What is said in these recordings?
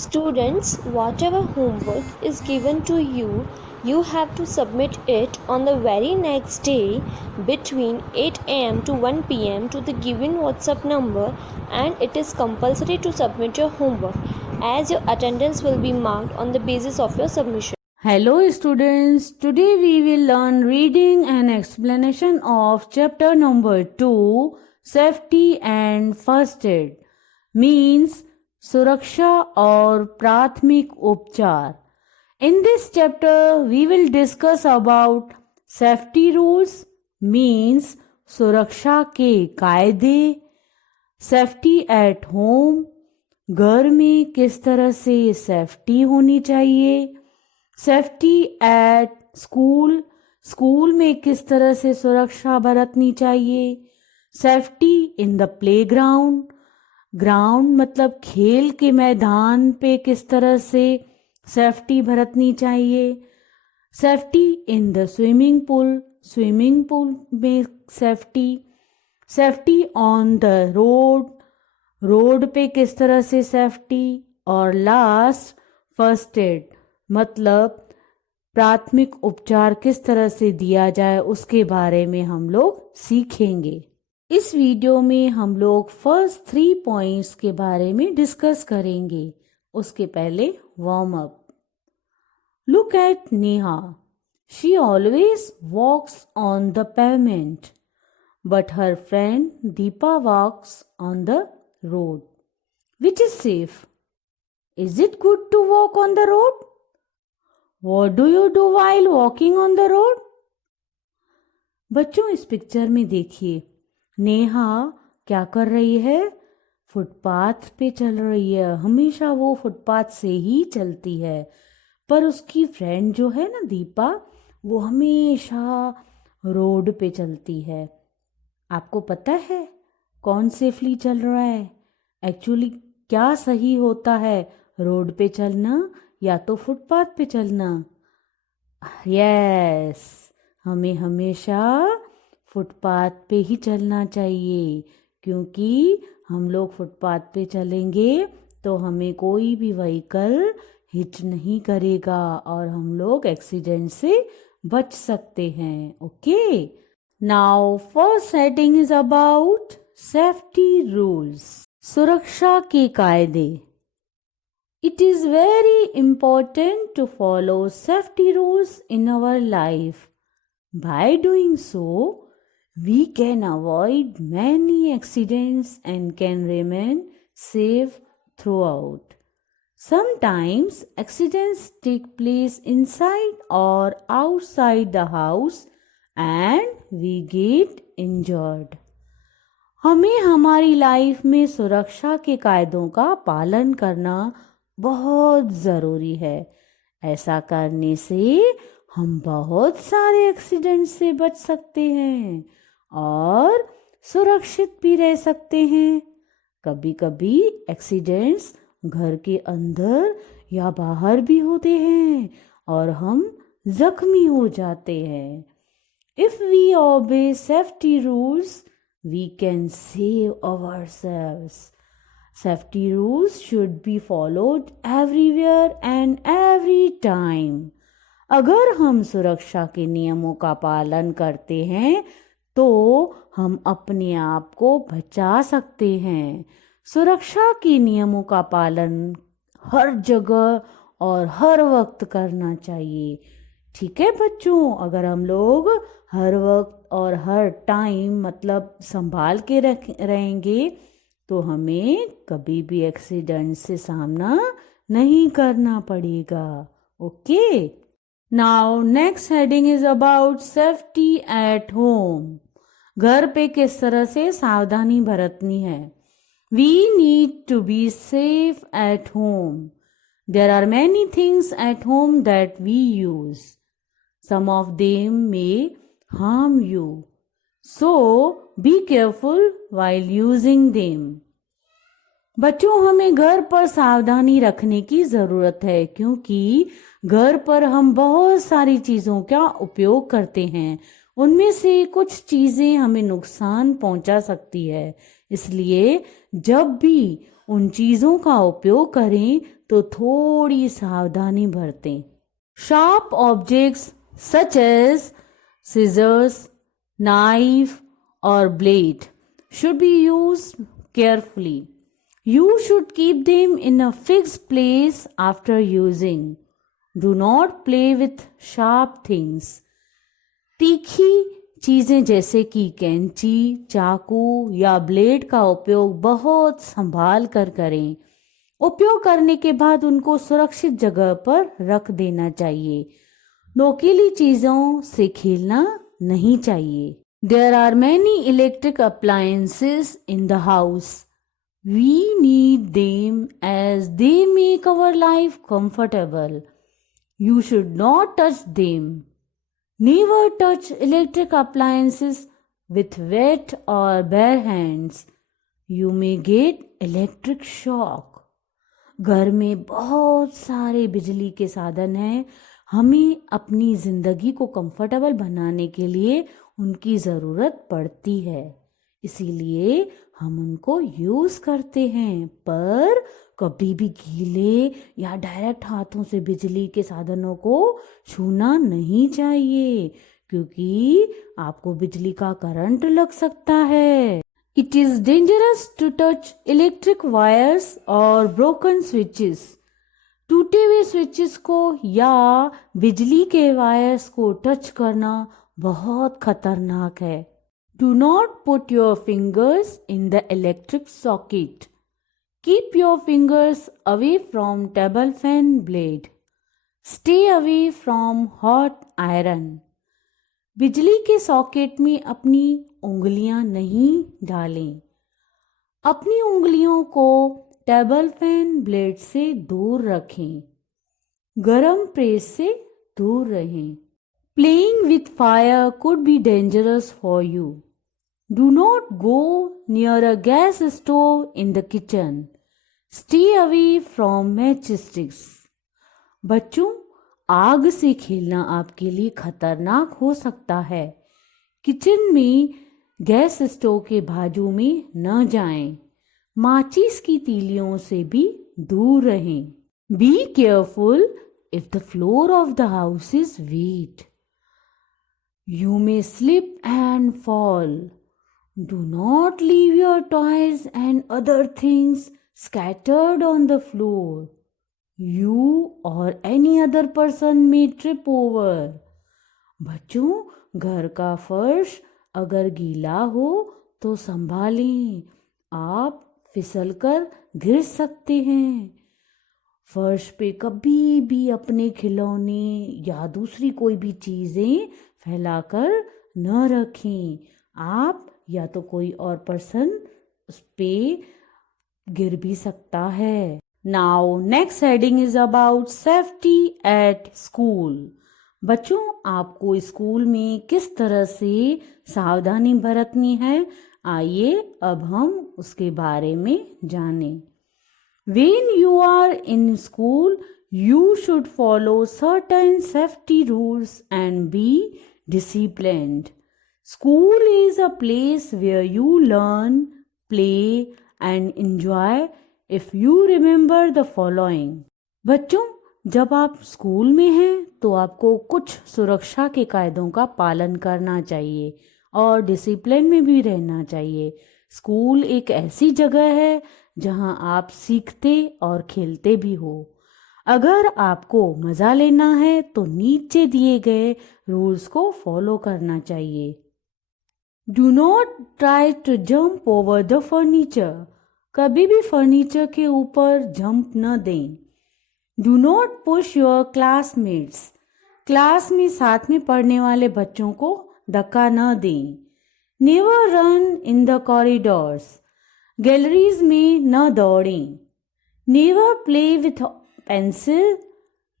Students, whatever homework is given to you, you have to submit it on the very next day between 8 am to 1 pm to the given WhatsApp number, and it is compulsory to submit your homework as your attendance will be marked on the basis of your submission. Hello students, today we will learn reading and explanation of chapter number 2, Safety and First Aid, means सुरक्षा और प्राथमिक उपचार. In this chapter we will discuss about safety rules, means सुरक्षा के कायदे, safety at home, घर में किस तरह से सेफ्टी होनी चाहिए, सेफ्टी एट स्कूल, स्कूल में किस तरह से सुरक्षा बरतनी चाहिए, safety in the playground, ground मतलब खेल के मैदान पे किस तरह से सेफ्टी बरतनी चाहिए, safety in the swimming pool, swimming pool में safety, safety on the road, road पे किस तरह से सेफ्टी, और लास्ट फर्स्ट एड मतलब प्राथमिक उपचार किस तरह से दिया जाए उसके बारे में हम लोग सीखेंगे. इस वीडियो में हम लोग फर्स्ट 3 पॉइंट्स के बारे में डिस्कस करेंगे. उसके पहले warm up. Look at Neha. She always walks on the pavement, but her friend Deepa walks on the road. Which is safe? Is it good to walk on the road? What do you do while walking on the road? बच्चों इस picture में देखिए, नेहा क्या कर रही है, footpath पे चल रही है. हमेशा वो फुटपाथ से ही चलती है, पर उसकी फ्रेंड जो है ना दीपा, वो हमेशा रोड पे चलती है. आपको पता है कौन सेफली चल रहा है? एक्चुअली क्या सही होता है, रोड पे चलना या तो फुटपाथ पे चलना? यस, हमें हमेशा फुटपाथ पे ही चलना चाहिए, क्योंकि हम लोग फुटपाथ पे चलेंगे तो हमें कोई भी व्हीकल हिट नहीं करेगा और हम लोग एक्सीडेंट से बच सकते हैं. Okay, now first heading is about safety rules, सुरक्षा के कायदे. It is very important to follow safety rules in our life. By doing so we can avoid many accidents and can remain safe throughout. Sometimes accidents take place inside or outside the house and we get injured. हमें हमारी life में सुरक्षा के कायदों का पालन करना बहुत ज़रूरी है. ऐसा करने से हम बहुत सारे एक्सीडेंट से बच सकते हैं और सुरक्षित भी रह सकते हैं. कभी कभी एक्सीडेंट्स घर के अंदर या बाहर भी होते हैं और हम जख्मी हो जाते हैं. If we obey safety rules we can save ourselves. Safety rules should be followed everywhere and every time. अगर हम सुरक्षा के नियमों का पालन करते हैं तो हम अपने आप को बचा सकते हैं. सुरक्षा के नियमों का पालन हर जगह और हर वक्त करना चाहिए. ठीक है बच्चों, अगर हम लोग हर वक्त और हर टाइम मतलब संभाल के रहेंगे तो हमें कभी भी एक्सीडेंट से सामना नहीं करना पड़ेगा. Okay, now next heading is about safety at home. घर पे किस तरह से सावधानी बरतनी है. We need to be safe at home. There are many things at home that we use. Some of them may harm you, so be careful while using them. बच्चों हमें घर पर सावधानी रखने की ज़रूरत है, क्योंकि घर पर हम बहुत सारी चीज़ों का उपयोग करते हैं. उनमें से कुछ चीज़ें हमें नुकसान पहुंचा सकती है. इसलिए जब भी उन चीज़ों का उपयोग करें तो थोड़ी सावधानी बरतें। Sharp objects such as scissors, knife or blade should be used carefully. You should keep them in a fixed place after using. Do not play with sharp things. तीखी चीजें जैसे कि कैंची, चाकू या ब्लेड का उपयोग बहुत संभाल कर करें। उपयोग करने के बाद उनको सुरक्षित जगह पर रख देना चाहिए। नोकीली चीजों से खेलना नहीं चाहिए। There are many electric appliances in the house. We need them as they make our life comfortable. You should not touch them. Never touch electric appliances with wet or bare hands. You may get electric shock. घर में बहुत सारे बिजली के साधन हैं। हमें अपनी ज़िंदगी को कंफर्टेबल बनाने के लिए उनकी ज़रूरत पड़ती है, इसीलिए हम उनको यूज़ करते हैं। पर कभी भी गीले या डायरेक्ट हाथों से बिजली के साधनों को छूना नहीं चाहिए, क्योंकि आपको बिजली का करंट लग सकता है। It is dangerous to touch electric wires or broken switches. टूटे हुए स्विचेस को या बिजली के वायर्स को टच करना बहुत खतरनाक है। Do not put your fingers in the electric socket. Keep your fingers away from table fan blade. Stay away from hot iron. बिजली के सॉकेट में अपनी उंगलियां नहीं डालें। अपनी उंगलियों को टेबल फैन ब्लेड से दूर रखें। गरम प्रेस से दूर रहें। Playing with fire could be dangerous for you. Do not go near a gas stove in the kitchen. Stay away from matchsticks. बच्चों, आग से खेलना आपके लिए खतरनाक हो सकता है। किचन में गैस स्टोव के बाजू में न जाएं। माचिस की तीलियों से भी दूर रहें। Be careful if the floor of the house is wet. You may slip and fall. Do not leave your toys and other things scattered on the floor. You or any other person may trip over. बच्चों, घर का फर्श अगर गीला हो तो संभालें, आप फिसलकर गिर सकते हैं। फर्श पे कभी भी अपने खिलौने या दूसरी कोई भी चीज़ें फैलाकर न रखें। आप या तो कोई और पर्सन उस पे गिर भी सकता है। Now next heading is about safety at school. बच्चों, आपको स्कूल में किस तरह से सावधानी बरतनी है, आइए अब हम उसके बारे में जानें। When you are in school, you should follow certain safety rules and be disciplined. School is a place where you learn, play and enjoy if you remember the following. बच्चों, जब आप स्कूल में हैं तो आपको कुछ सुरक्षा के कायदों का पालन करना चाहिए और डिसिप्लिन में भी रहना चाहिए। स्कूल एक ऐसी जगह है जहां आप सीखते और खेलते भी हो। अगर आपको मज़ा लेना है तो नीचे दिए गए रूल्स को फॉलो करना चाहिए। Do not try to jump over the furniture. कभी भी फर्नीचर के ऊपर जंप न दें। Do not push your classmates. Class में साथ में पढ़ने वाले बच्चों को धक्का न दें। Never run in the corridors. Galleries में न दौड़ें। Never play with pencil,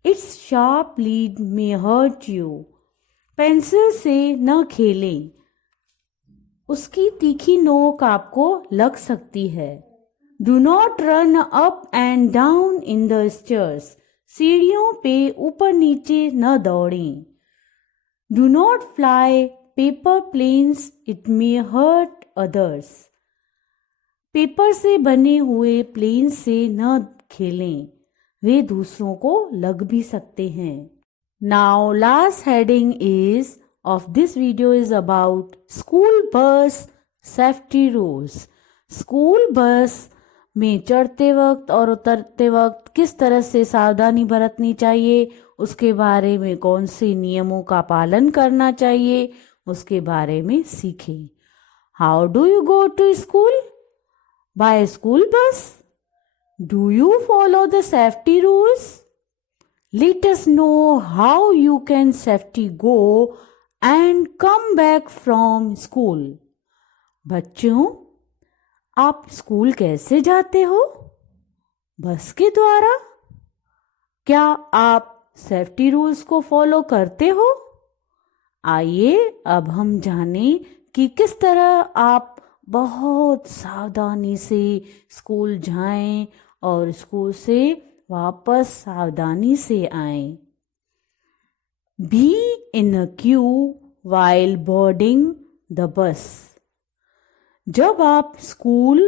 it's sharp lead may hurt you. Pencil से न खेलें, उसकी तीखी नोक आपको लग सकती है। Do not run up and down in the stairs. सीढ़ियों पे ऊपर नीचे न दौड़ें। Do not fly paper planes, it may hurt others. Paper से बने हुए प्लेन से न खेलें, वे दूसरों को लग भी सकते हैं। Now last heading is of this video is about school bus safety rules. School bus में चढ़ते वक्त और उतरते वक्त किस तरह से सावधानी बरतनी चाहिए, उसके बारे में कौन से नियमों का पालन करना चाहिए, उसके बारे में सीखें। How do you go to school? By school bus? Do you follow the safety rules? Let us know how you can safely go and come back from school. बच्चों, आप स्कूल कैसे जाते हो? बस के द्वारा? क्या आप सेफ्टी रूल्स को फॉलो करते हो? आइए अब हम जानें कि किस तरह आप बहुत सावधानी से स्कूल जाएं और स्कूल से वापस सावधानी से आएं। Be in a queue while boarding the bus. जब आप स्कूल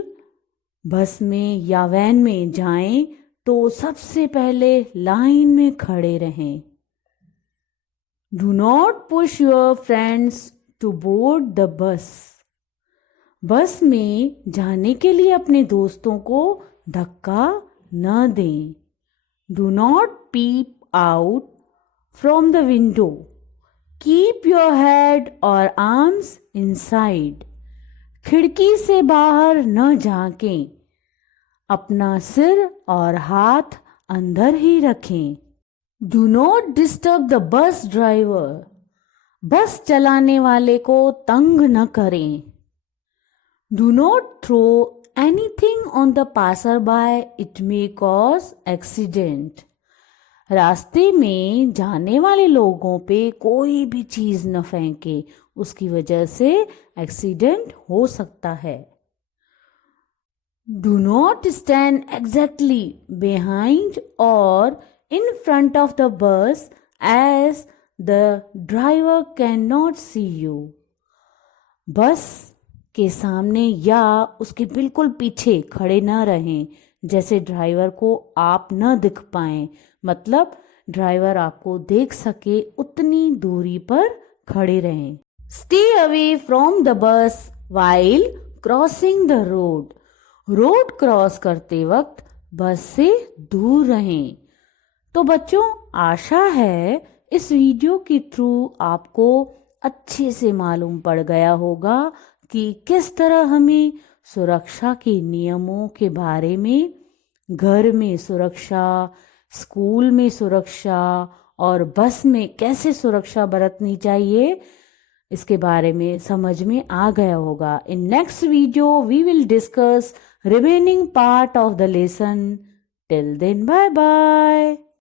बस में या वैन में जाएं तो सबसे पहले लाइन में खड़े रहें। Do not push your friends to board the bus. बस में जाने के लिए अपने दोस्तों को धक्का न दें। Do not peep out from the window. Keep your head or arms inside. खिड़की से बाहर न झांकें, अपना सिर और हाथ अंदर ही रखें। Do not disturb the bus driver. बस चलाने वाले को तंग न करें। Do not throw anything on the passerby. It may cause accident. रास्ते में जाने वाले लोगों पे कोई भी चीज न फेंके, उसकी वजह से एक्सीडेंट हो सकता है। Do not stand exactly behind or in front of the bus as the driver cannot see you. बस के सामने या उसके बिल्कुल पीछे खड़े न रहें, जैसे ड्राइवर को आप न दिख पाएं, मतलब ड्राइवर आपको देख सके उतनी दूरी पर खड़े रहें। Stay away from the bus while crossing the road. Road cross करते वक्त बस से दूर रहें। तो बच्चों, आशा है इस वीडियो के थ्रू आपको अच्छे से मालूम पड़ गया होगा कि किस तरह हमें सुरक्षा के नियमों के बारे में, घर में सुरक्षा, स्कूल में सुरक्षा और बस में कैसे सुरक्षा बरतनी चाहिए, इसके बारे में समझ में आ गया होगा। In next video we will discuss remaining part of the lesson. Till then, bye bye.